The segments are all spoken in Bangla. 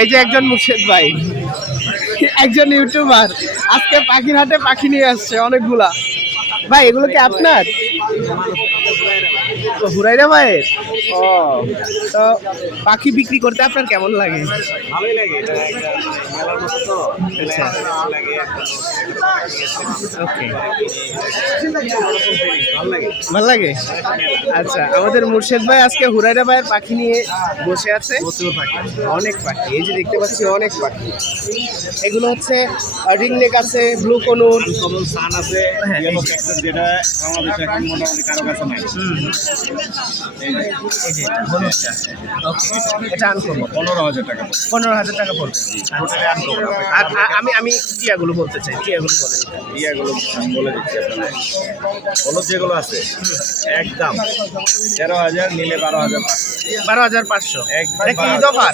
এই যে একজন মুর্শেদ ভাই, একজন ইউটিউবার, আজকে পাখির হাটে পাখি নিয়ে আসছে অনেকগুলা। ভাই এগুলো কি আপনার? হুরাইরা ভাইয়ের? ও, তো পাখি বিক্রি করতে আপনার কেমন লাগে? ভালোই লাগে, এটা একটা মেলার মতো তো আচ্ছা, ভালো লাগে। ওকে, ভালো লাগে। ভালো লাগে। আচ্ছা, আমাদের মুর্শেদ ভাই আজকে হুরাইরা ভাইয়ের পাখি নিয়ে বসে আছে। প্রচুর পাখি। অনেক পাখি, এই যে দেখতে পাচ্ছি অনেক পাখি। এগুলো হচ্ছে রিংনেক আছে, ব্লু কনুর। কমল সান আছে, হ্যাঁ, ইয়েলো এই যে। ক্যাকটাস, যেটা বাংলাদেশে এখন মোটামুটি কারো কাছে নাই। এই যে এটা হলুদটা। ওকে, এটা আনকমন। 15,000 টাকা। 15,000 টাকা পড়বে। Totally uncommon. আর আমি টিয়াগুলো বলতে চাই, টিয়াগুলো বলেন। ইয়াগুলো আমি বলে দিচ্ছি আপনাদের। হলুদ যেগুলো আছে একদম 13,000, নিলে 12,500। 12,500। একদম এটা কি ঈদ অফার?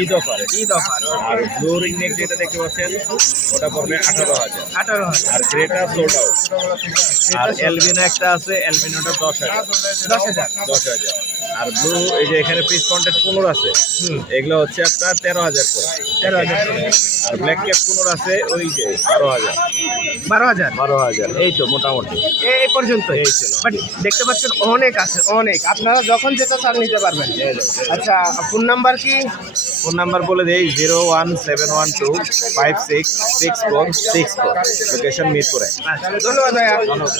ঈদ অফারে। ঈদ অফার। আর ব্লু রিংনেক যেটা দেখতে পাচ্ছেন ওটা পড়বে 18,000। 18,000। আর গ্রেটা সোল্ড আউট। আর এলবিনো একটা আছে, এলবিনোটা 10,000। 10,000। 10,000। আর ব্লু এই যে এখানে পিস কন্টেন্ট কুনুর আছে, এগুলো হচ্ছে আপনার 13,000 করে। 13,000। আর ব্ল্যাক ক্যাপ কুনুর আছে ওই যে 12,000। 12,000। 12,000 এই তো মোটামুটি এই পর্যন্ত এই ছিল। বাট দেখতে পাচ্ছেন অনেক আছে, অনেক। আপনারা যখন যেটা চান নিতে পারবেন। আচ্ছা, ফোন নাম্বার কি? ফোন নাম্বার বলে দেই 01712566464। লোকেশন মিরপুরে। আচ্ছা, ধন্যবাদ ভাইয়া। ধন্যবাদ।